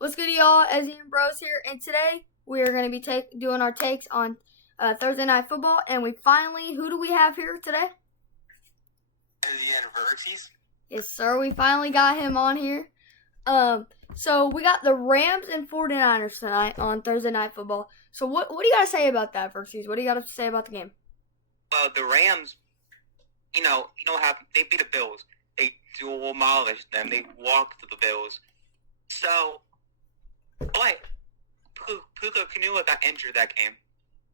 What's good, y'all? SZN BROS here, and today we are going to be doing our takes on Thursday Night Football. And who do we have here today? SZN BROS. Yes, sir. We finally got him on here. So we got the Rams and 49ers tonight on Thursday Night Football. So what do you got to say about that, Versus? What do you got to say about the game? Well, the Rams, you know how they beat the Bills. They demolished them. They walked to the Bills. So, but Puka Kanua got injured that game,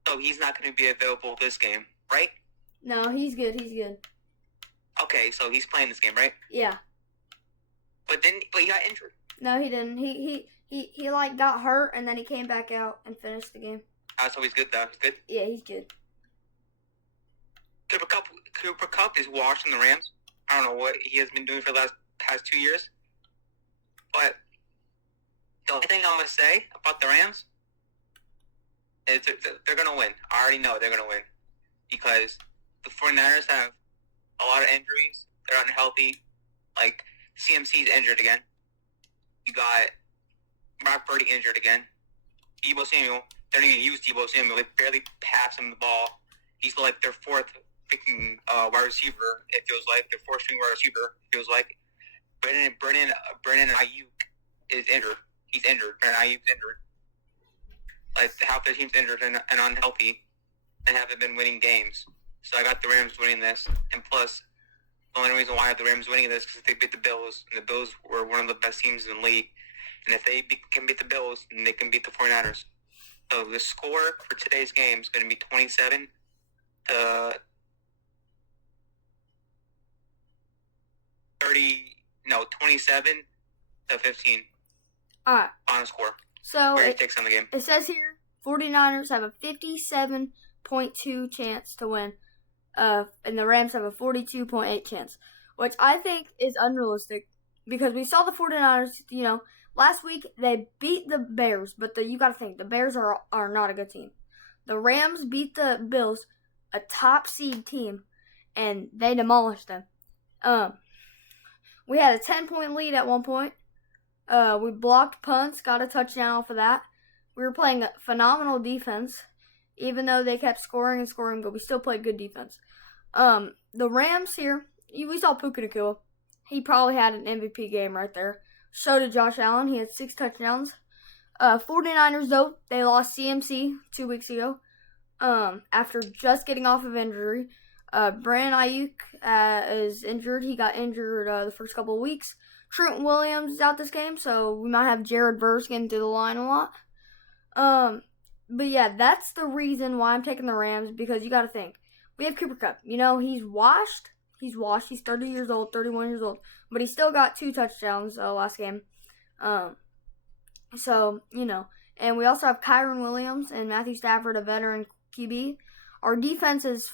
so he's not going to be available this game, right? No, he's good. He's good. Okay, so he's playing this game, right? Yeah. But he got injured. No, he didn't. He like got hurt and then he came back out and finished the game. So he's good though. He's good. Yeah, he's good. Cooper Kupp is washed in the Rams. I don't know what he has been doing for the past 2 years, but the only thing I'm gonna say about the Rams is they're gonna win. I already know they're gonna win because the 49ers have a lot of injuries. They're unhealthy. Like CMC's injured again. You got Brock Purdy injured again. Deebo Samuel. They don't even use Deebo Samuel. They barely pass him the ball. He's like their fourth freaking wide receiver. It feels like their fourth string wide receiver. It feels like Brennan Ayuk is injured. He's injured. Brennan Ayuk's injured. Like half the team's injured and unhealthy, and haven't been winning games. So I got the Rams winning this, and plus, the only reason why I have the Rams winning this is because they beat the Bills, and the Bills were one of the best teams in the league. And if they can beat the Bills, then they can beat the 49ers. So the score for today's game is going to be 27 to 27 to 15. All right. Final score. So where takes on the game. It says here 49ers have a 57.2 chance to win, and the Rams have a 42.8 chance, which I think is unrealistic because we saw the 49ers, last week they beat the Bears, but you got to think the Bears are not a good team. The Rams beat the Bills, a top seed team, and they demolished them. We had a 10-point lead at one point. We blocked punts, got a touchdown off of that. We were playing a phenomenal defense, even though they kept scoring, but we still played good defense. The Rams here, we saw Puka Nakua. He probably had an MVP game right there. So did Josh Allen. He had 6 touchdowns. 49ers, though, they lost CMC 2 weeks ago after just getting off of injury. Brandon Ayuk is injured. He got injured the first couple of weeks. Trent Williams is out this game, so we might have Jared Verse getting through the line a lot. But yeah, that's the reason why I'm taking the Rams, because you got to think. We have Cooper Kupp. He's washed. He's 30 years old, 31 years old, but he still got 2 touchdowns last game. And we also have Kyron Williams and Matthew Stafford, a veteran QB. Our defense is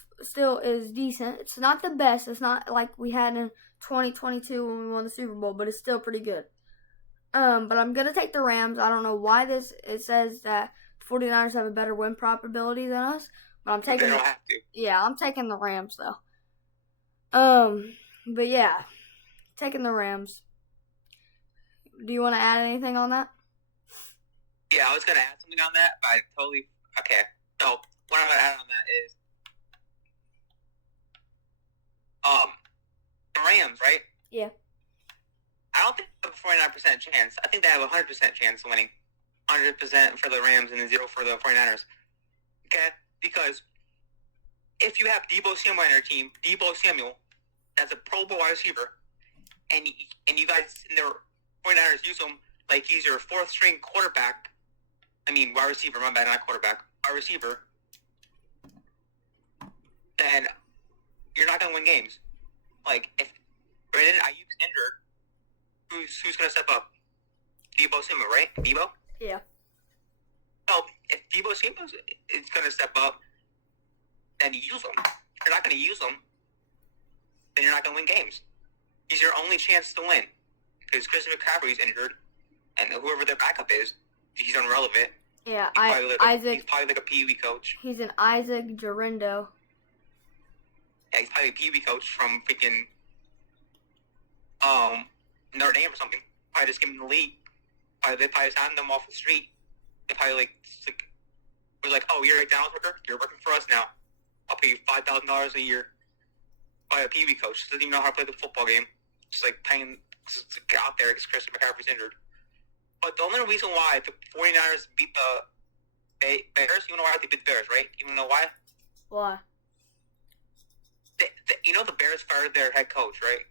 decent. It's not the best. It's not like we had in 2022 when we won the Super Bowl, but it's still pretty good. But I'm going to take the Rams. I don't know why it says that 49ers have a better win probability than us, but I'm taking I'm taking the Rams though. But yeah, taking the Rams. Do you want to add anything on that? Yeah, I was going to add something on that, but okay. So, what I'm going to add on that is, the Rams, right? Yeah. I don't think they have a 49% chance. I think they have a 100% chance of winning. 100% for the Rams and 0 for the 49ers. Okay? Because if you have Deebo Samuel on your team, Deebo Samuel, that's a Pro Bowl wide receiver, and you guys in the 49ers use him like he's your 4th string quarterback. Wide receiver, my bad, not quarterback. Wide receiver. Then you're not going to win games. Like, if Brandon Ayuk's injured, who's going to step up? Deebo Samuel, right? Deebo? Yeah. So, if Deebo Samuel is going to step up, then you use him. If you're not going to use him, then you're not going to win games. He's your only chance to win. Because Christian McCaffrey's injured, and whoever their backup is, he's irrelevant. Yeah, he's probably like a Pee Wee coach. He's an Isaac Gerindo. Yeah, he's probably a Pee Wee coach from freaking Notre Dame or something. Probably just came in the league. They probably signed them off the street. They probably was like, oh, you're a McDonald's worker? You're working for us now. I'll pay you $5,000 a year. By a Pee Wee coach. Doesn't even know how to play the football game. Just like paying to get out there because Christian McCaffrey's injured. But the only reason why the 49ers beat the Bears, you know why they beat the Bears, right? You know why? Why? You know the Bears fired their head coach, right?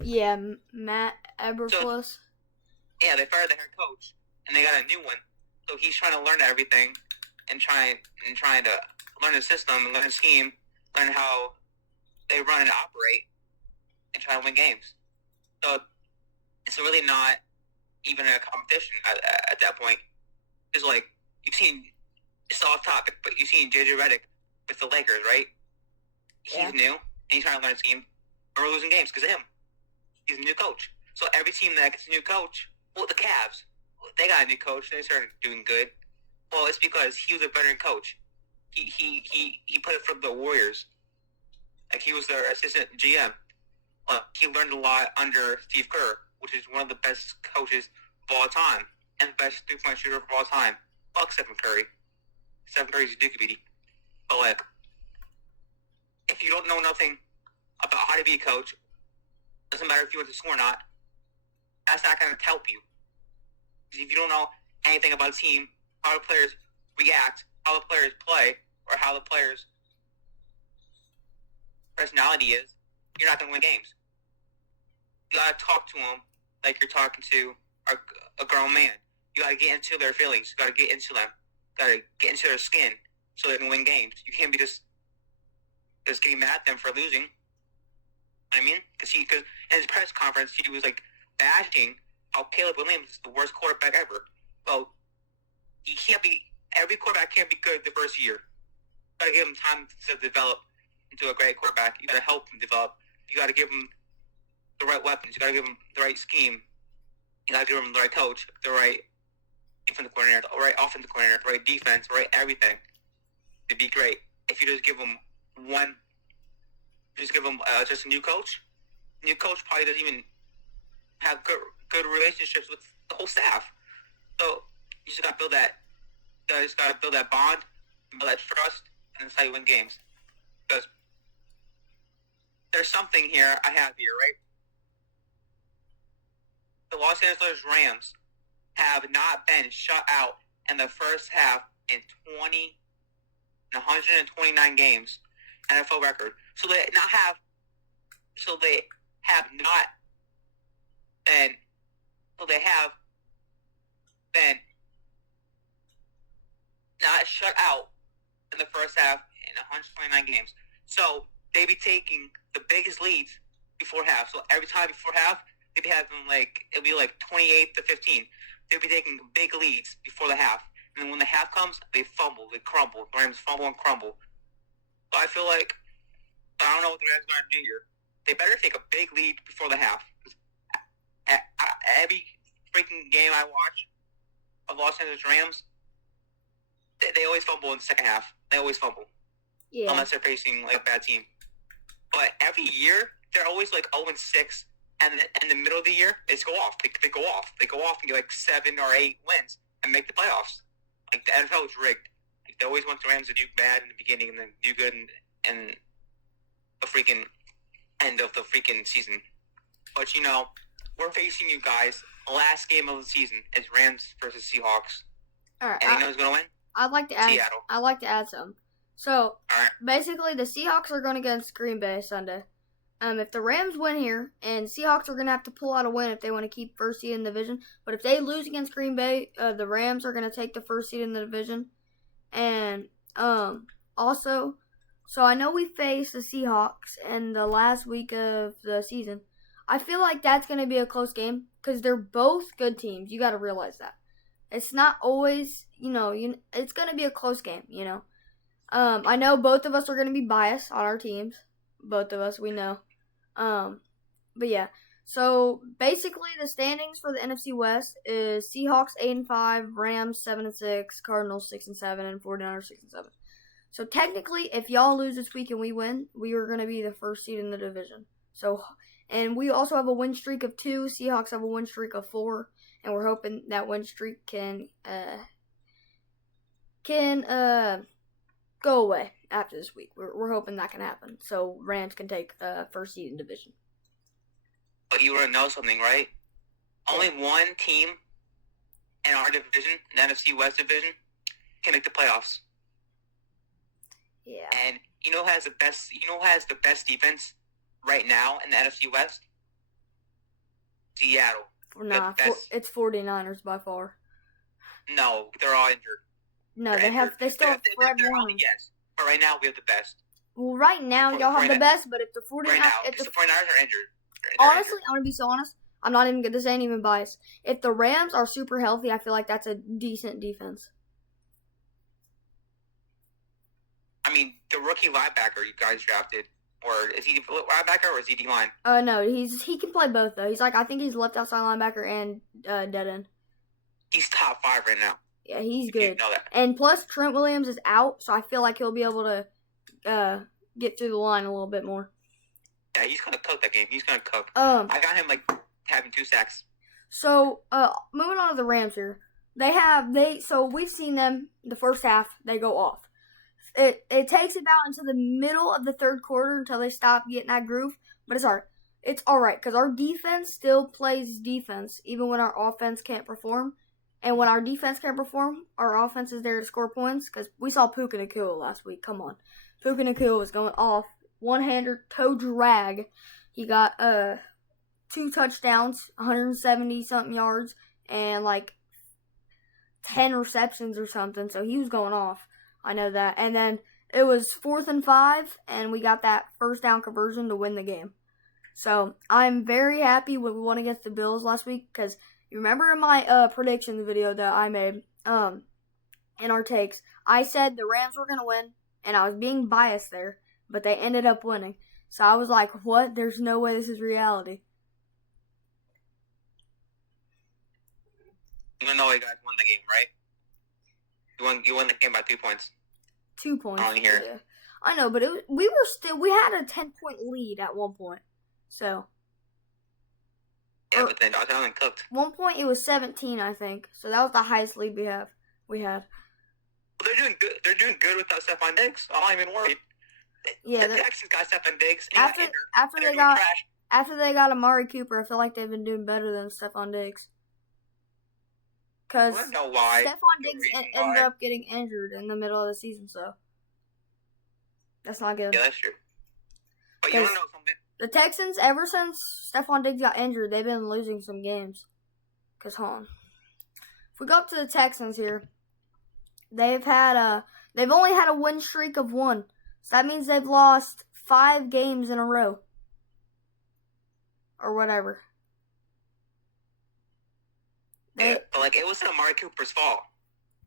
Yeah, Matt Eberflus. So, yeah, they fired their head coach, and they got a new one. So he's trying to learn everything and trying to learn the system and learn the scheme, learn how they run and operate, and try to win games. So it's really not even a competition at that point. It's like you've seen, it's off topic, but you've seen JJ Redick with the Lakers, right? He's new, and he's trying to learn a scheme. And we're losing games because of him. He's a new coach. So every team that gets a new coach, well, the Cavs, they got a new coach. They started doing good. Well, it's because he was a veteran coach. He put it for the Warriors. Like, he was their assistant GM. He learned a lot under Steve Kerr, which is one of the best coaches of all time, and the best three-point shooter of all time. Fuck Stephen Curry. Stephen Curry's a dookie. But, like, if you don't know nothing about how to be a coach, doesn't matter if you went to school or not, that's not going to help you. If you don't know anything about a team, how the players react, how the players play, or how the players' personality is, you're not going to win games. You got to talk to them like you're talking to a grown man. You got to get into their feelings. You got to get into them. You got to get into their skin so they can win games. You can't be just getting mad at them for losing. I mean, because in his press conference, he was like bashing how Caleb Williams is the worst quarterback ever. Well, he can't be. Every quarterback can't be good the first year. You got to give him time to develop into a great quarterback. You got to help him develop. You got to give him the right weapons. You got to give him the right scheme. You got to give him the right coach, the right defensive coordinator, the right offensive coordinator, the right defense, the right everything to be great. If you just give him just a new coach probably doesn't even have good relationships with the whole staff. So you just got to build that. You just got to build that bond, build that trust, and that's how you win games. Because there's something here I have here, right? The Los Angeles Rams have not been shut out in the first half in 129 games, NFL record. So they have not shut out in the first half in 129 games. So they be taking the biggest leads before half. So every time before half, they'd be having it'll be 28-15. They'd be taking big leads before the half. And then when the half comes, they fumble, they crumble. The Rams fumble and crumble. So I feel like, I don't know what the Rams are going to do here. They better take a big lead before the half. Every freaking game I watch of Los Angeles Rams, they always fumble in the second half. They always fumble. Yeah. Unless they're facing a bad team. But every year, they're always 0-6. And in the middle of the year, they go off. They go off. They go off and get 7 or 8 wins and make the playoffs. The NFL is rigged. They always want the Rams to do bad in the beginning and then do good in the freaking end of the freaking season. But, we're facing you guys. The last game of the season is Rams versus Seahawks. All right. And you know who's going to win? I'd like to add Seattle. I'd like to add some. So, basically, the Seahawks are going against Green Bay Sunday. If the Rams win here, and Seahawks are going to have to pull out a win if they want to keep first seed in the division. But if they lose against Green Bay, the Rams are going to take the first seed in the division. And also, so I know we faced the Seahawks in the last week of the season. I feel like that's going to be a close game because they're both good teams. You got to realize that. It's not always, it's going to be a close game, I know both of us are going to be biased on our teams. Both of us, we know. But yeah. So basically, the standings for the NFC West is Seahawks 8-5, Rams 7-6, Cardinals 6-7, and 49ers 6-7. So technically, if y'all lose this week and we win, we are going to be the first seed in the division. So, and we also have a win streak of 2. Seahawks have a win streak of 4, and we're hoping that win streak can go away after this week. We're hoping that can happen, so Rams can take first seed in division. But you want to know something, right? Yeah. Only one team in our division, the NFC West division, can make the playoffs. Yeah. And you know who has the best? You know who has the best defense right now in the NFC West? Seattle. Nah, it's 49ers by far. No, they're all injured. No, they still have Fred Warner. Yes, but right now we have the best. Well, right now y'all have the best, but if the 49ers... Right now, because the 49ers are injured. Honestly, I'm going to be so honest. I'm not even good. This ain't even biased. If the Rams are super healthy, I feel like that's a decent defense. I mean, the rookie linebacker you guys drafted, or is he linebacker or is he D-line? No, he can play both though. I think he's left outside linebacker and dead end. He's top 5 right now. Yeah, he's good. You know that. And plus, Trent Williams is out, so I feel like he'll be able to get through the line a little bit more. Yeah, he's gonna cook that game. He's gonna cook. I got him having 2 sacks. So, moving on to the Rams here. So we've seen them the first half. They go off. It takes about until the middle of the third quarter until they stop getting that groove. But it's alright. It's alright because our defense still plays defense even when our offense can't perform. And when our defense can't perform, our offense is there to score points. Because we saw Puka Nacua last week. Come on. Puka Nacua was going off. One-hander toe drag. He got 2 touchdowns, 170-something yards, and 10 receptions or something. So he was going off. I know that. And then it was 4th and 5, and we got that first down conversion to win the game. So I'm very happy when we won against the Bills last week because you remember in my prediction video that I made in our takes, I said the Rams were going to win, and I was being biased there, but they ended up winning. So I was like, what? There's no way this is reality. You know you guys won the game, right? You won the game by 2 points. 2 points. On here. Yeah. I know, but we had a 10-point lead at one point. So. Yeah, but then Josh Allen cooked. 1 point it was 17, I think. So that was the highest lead we had. Well, they're doing good. They're doing good without Stephon Diggs. I'm not even worried. Yeah, the Texans got Stephon Diggs. After they got Amari Cooper, I feel like they've been doing better than Stephon Diggs. Because Stephon Diggs ended up getting injured in the middle of the season, so that's not good. Yeah, that's true. But you want to know something? The Texans, ever since Stephon Diggs got injured, they've been losing some games. Because, hold on. If we go up to the Texans here, they've only had a win streak of 1. So that means they've lost 5 games in a row. Or whatever. Yeah, but it wasn't Amari Cooper's fault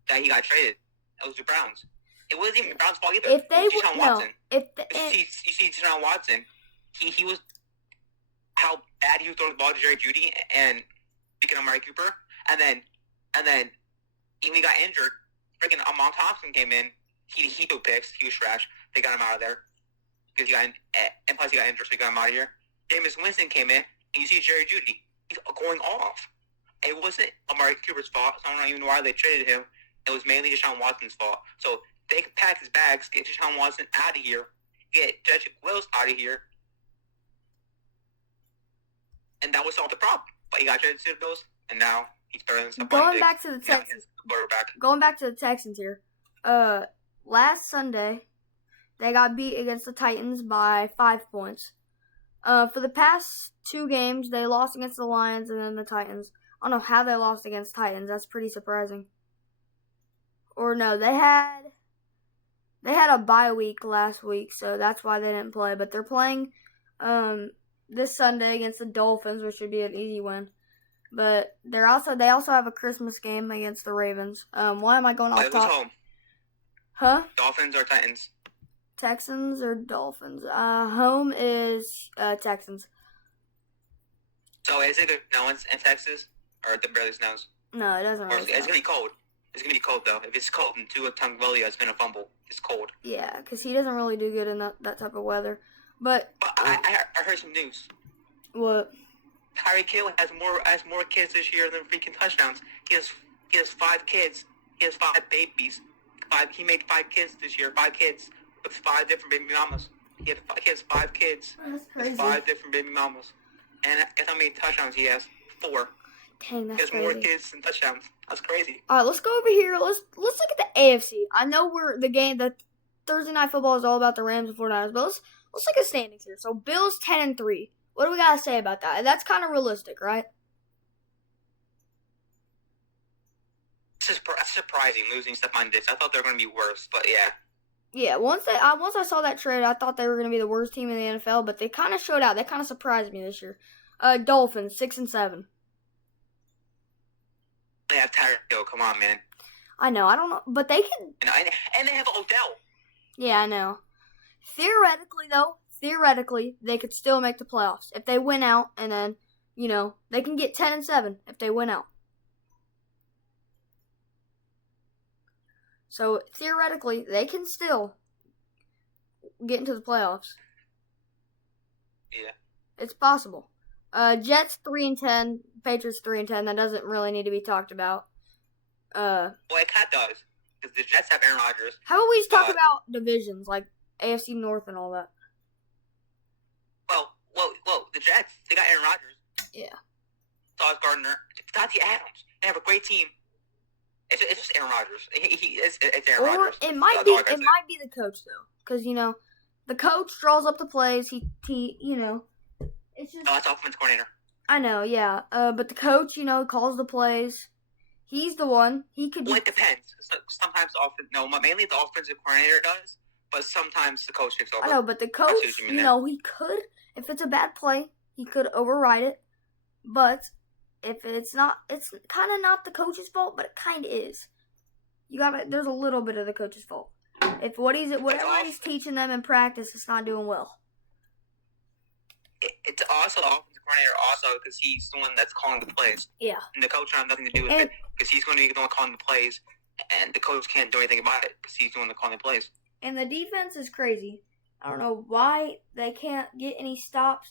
that he got traded. It was the Browns. It wasn't even the Browns' fault either. If they Deshaun Watson. You see Deshaun Watson. He was how bad he was throwing the ball to Jerry Jeudy and picking Amari Cooper, and then when he got injured, freaking Amon Thompson came in. He threw picks. He was trash. They got him out of there because and plus he got injured, so he got him out of here. Jameis Winston came in, and you see Jerry Jeudy. He's going off. It wasn't Amari Cooper's fault, so I don't even know why they traded him. It was mainly Deshaun Watson's fault. So they could pack his bags, get Deshaun Watson out of here, get Jedrick Wills out of here, and that would solve the problem. But he got traded to the Bills, and now he's better than Stephon Diggs. Going back to the Texans here. Last Sunday, they got beat against the Titans by 5 points. For the past 2 games, they lost against the Lions and then the Titans. I don't know how they lost against Titans. That's pretty surprising. Or no, they had a bye week last week, so that's why they didn't play. But they're playing this Sunday against the Dolphins, which should be an easy win. But they also have a Christmas game against the Ravens. Why am I going off top? Home? Huh? Dolphins or Titans? Texans or Dolphins? Home is Texans. So is it good snow in Texas? Or it barely snows? No, it doesn't really snow. It's going to be cold. It's going to be cold, though. If it's cold and Tua Tagovailoa has been a fumble, it's cold. Yeah, because he doesn't really do good in that type of weather. But I heard some news. What? Tyreek Hill has more kids this year than freaking touchdowns. He has 5 kids. He has 5 babies. He made 5 kids this year. 5 kids with 5 different baby mamas. He has 5 kids. That's crazy. With 5 different baby mamas. And guess how many touchdowns he has? 4. Dang, that's He has crazy. more kids than touchdowns. That's crazy. All right, let's go over here. Let's look at the AFC. I know the Thursday night football is all about the Rams and 49ers, but let's look at standings here. So Bills 10-3. What do we gotta say about that? That's kind of realistic, right? It's surprising losing Stephon Diggs. I thought they were going to be worse, but yeah. Yeah, once I saw that trade, I thought they were going to be the worst team in the NFL, but they kind of showed out. They kind of surprised me this year. Dolphins 6-7. They have Tyreek Hill. Come on, man. I know. I don't know, but they can. And they have Odell. Yeah, I know. Theoretically, they could still make the playoffs if they win out, and then they can get 10-7 if they win out. So theoretically, they can still get into the playoffs. Yeah, it's possible. Jets 3-10, Patriots 3-10. That doesn't really need to be talked about. Well, it kind of does because the Jets have Aaron Rodgers. How about we just talk about divisions like AFC North and all that? Well, the Jets, they got Aaron Rodgers. Yeah. Sauce Gardner, Dante Adams. They have a great team. It's just Aaron Rodgers. It's Aaron Rodgers. It might be the coach though, because the coach draws up the plays. He it's just. No, that's offense coordinator. I know, yeah. But the coach, calls the plays. He's the one. He could. Well, it depends. Sometimes mainly the offensive coordinator does, but sometimes the coach takes over. I know, but the coach, he could. If it's a bad play, he could override it. But if it's not, it's kind of not the coach's fault, but it kind of is. There's a little bit of the coach's fault. If whatever he's teaching them in practice, it's not doing well. It's also the offensive coordinator, because he's the one that's calling the plays. Yeah. And the coach has nothing to do with it, because he's going to be the one calling the plays, and the coach can't do anything about it, because he's the one that's calling the plays. And the defense is crazy. I don't know why they can't get any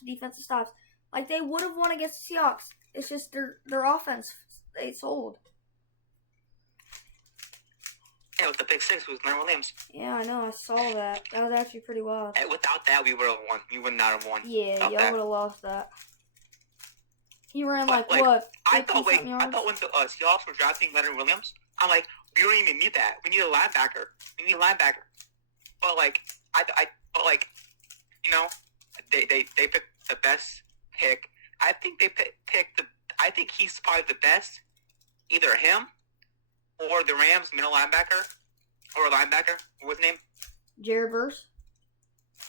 defensive stops. Like they would have won against the Seahawks. It's just their offense, they sold. Yeah, with the pick 6 was Leonard Williams. Yeah, I know. I saw that. That was actually pretty wild. And without that, we would have won. We would not have won. Yeah, y'all would have lost that. He ran what? I thought when the Seahawks were drafting Leonard Williams, I'm like, we don't even need that. We need a linebacker. But they picked the best pick. I think they picked I think he's probably the best. Either him or the Rams middle linebacker or a linebacker. What was his name? Jared Verse.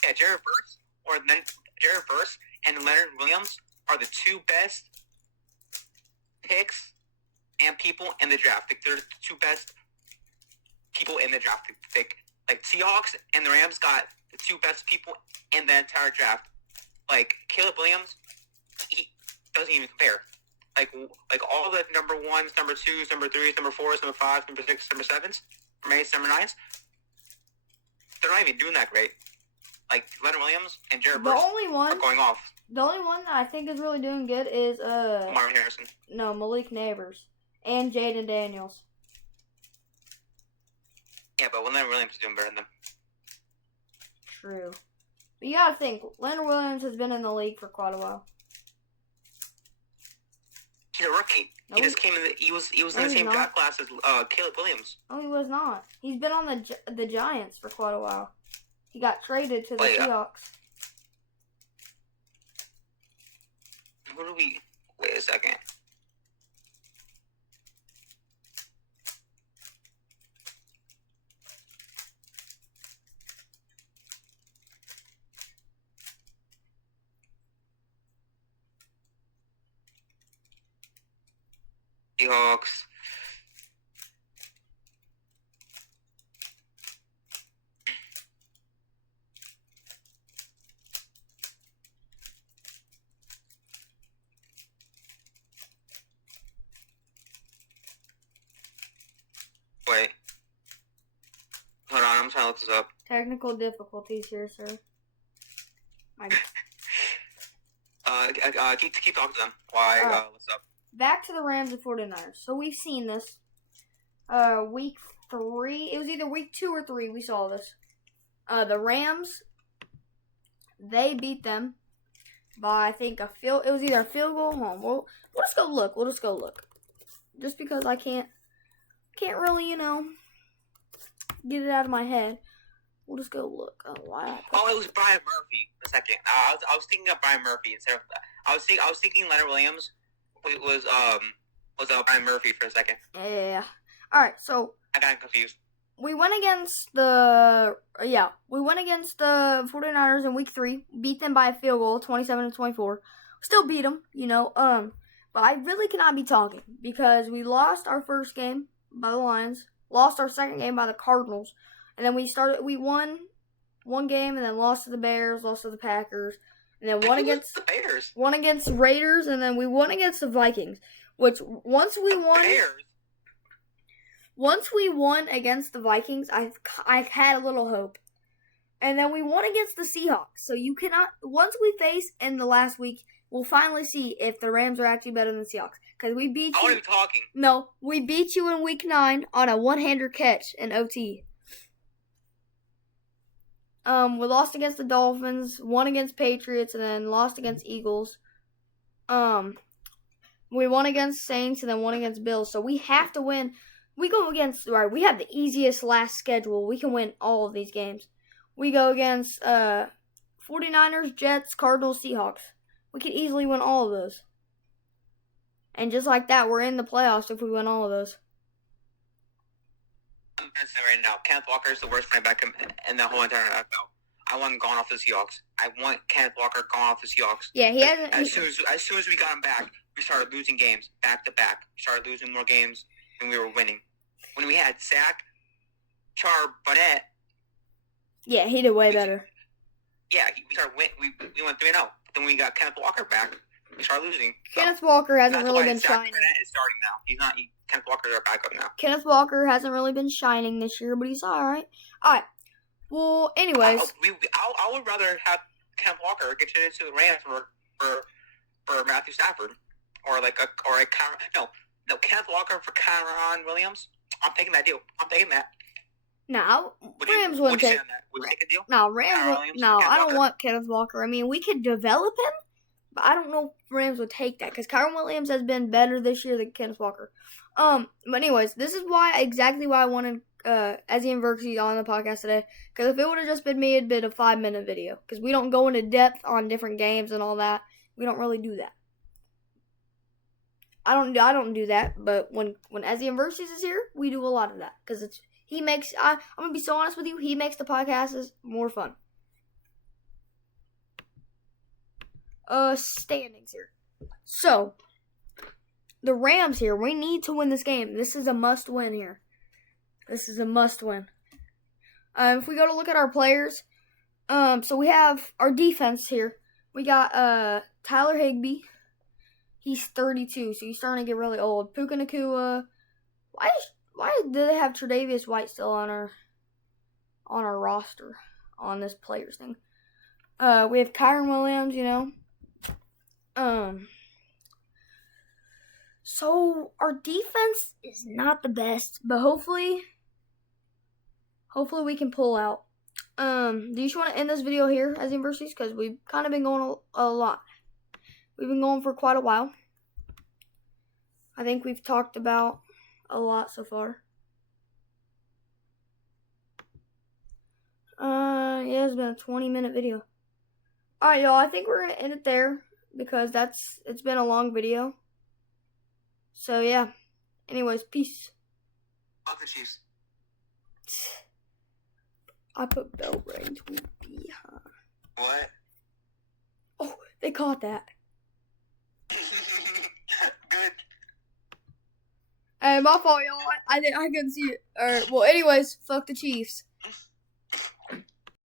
Yeah, Jared Verse. Or then Jared Verse and Leonard Williams are the 2 best picks and people in the draft. Like, they're the 2 best people in the draft. Like Seahawks and the Rams got the 2 best people in the entire draft. Like Caleb Williams, he doesn't even compare. Like all the number 1s, number 2s, number 3s, number 4s, number 5s, number 6s, number 7s, number 8s, number 9s, they're not even doing that great. Like Leonard Williams and Jared Verse are going off. The only one that I think is really doing good is Marvin Harrison. No, Malik Neighbors and Jaden Daniels. Yeah, but Leonard Williams is doing better than them. True. But you gotta think, Leonard Williams has been in the league for quite a while. He's a rookie. No, he just came in. He was in the same draft class as Caleb Williams. No, he was not. He's been on the Giants for quite a while. He got traded to the Seahawks. Who do we? Wait a second. Seahawks. Wait. Hold on, I'm trying to look this up. Technical difficulties here, sir. Keep talking to them. Why? What's up? Back to the Rams and 49ers. So we've seen this. Week 3. It was either week 2 or 3 we saw this. The Rams, they beat them by, I think, it was either a field goal or home. We'll just go look. Just because I can't really, get it out of my head. We'll just go look. It was Brian Murphy. A second. I was thinking of Brian Murphy instead of. I was thinking Leonard Williams. It was Brian Murphy for a second. Yeah. All right. So I got confused. We went against the 49ers in week 3. Beat them by a field goal, 27-24. Still beat them, But I really cannot be talking because we lost our first game by the Lions, lost our second game by the Cardinals, and then we won one game and then lost to the Bears, lost to the Packers, and then won against the Bears, won against the Raiders, and then we won against the Vikings. Which once we won against the Vikings, I had a little hope. And then we won against the Seahawks. So once we face in the last week, we'll finally see if the Rams are actually better than the Seahawks. Because we beat you. I wasn't even talking. No, we beat you in week 9 on a one-hander catch in OT. We lost against the Dolphins, won against Patriots, and then lost against Eagles. We won against Saints and then won against Bills. So we have to win. We have the easiest last schedule. We can win all of these games. We go against 49ers, Jets, Cardinals, Seahawks. We can easily win all of those. And just like that, we're in the playoffs if we win all of those. I'm going to say right now, Kenneth Walker is the worst running back in the whole entire NFL. I want him gone off the Seahawks. I want Kenneth Walker gone off the Seahawks. Yeah, he hasn't. As soon as we got him back, we started losing games back to back. We started losing more games than we were winning. When we had Zach, Charbonnet. Yeah, he did way better. Yeah, we went 3-0. Then we got Kenneth Walker back. We started losing. Kenneth Walker hasn't really been shining. Charbonnet is starting now. He's not. Kenneth Walker is our backup now. Kenneth Walker hasn't really been shining this year, but he's all right. All right. Well, anyways, I would rather have Kenneth Walker get traded to the Rams for Matthew Stafford or Kenneth Walker for Kyron Williams. I'm taking that deal. I'm taking that. No, Rams wouldn't take. Would you take a deal? No, Rams. No, I don't want Kenneth Walker. I mean, we could develop him, but I don't know if Rams would take that because Kyron Williams has been better this year than Kenneth Walker. But anyways, this is exactly why I wanted SZN BROS on the podcast today. Because if it would have just been me, it'd been a 5-minute video. Because we don't go into depth on different games and all that. We don't really do that. I don't do that. But when SZN BROS is here, we do a lot of that. Because I'm gonna be so honest with you. He makes the podcasts more fun. Standings here. So, the Rams here, we need to win this game. This is a must-win here. This is a must-win. If we go to look at our players, so we have our defense here. We got Tyler Higbee. He's 32, so he's starting to get really old. Puka Nacua. Why do they have Tre'Davious White still on our roster on this players thing? We have Kyron Williams, So our defense is not the best, but hopefully we can pull out. Do you just want to end this video here as universities? Because we've kind of been going a lot. We've been going for quite a while. I think we've talked about a lot so far. Yeah, it's been a 20-minute video. Alright, y'all, I think we're going to end it there because it's been a long video. So, yeah. Anyways, peace. Fuck the Chiefs. I put bell ring to be behind. What? Oh, they caught that. Good. Hey, my fault, y'all. I couldn't see it. Alright, well, anyways, fuck the Chiefs.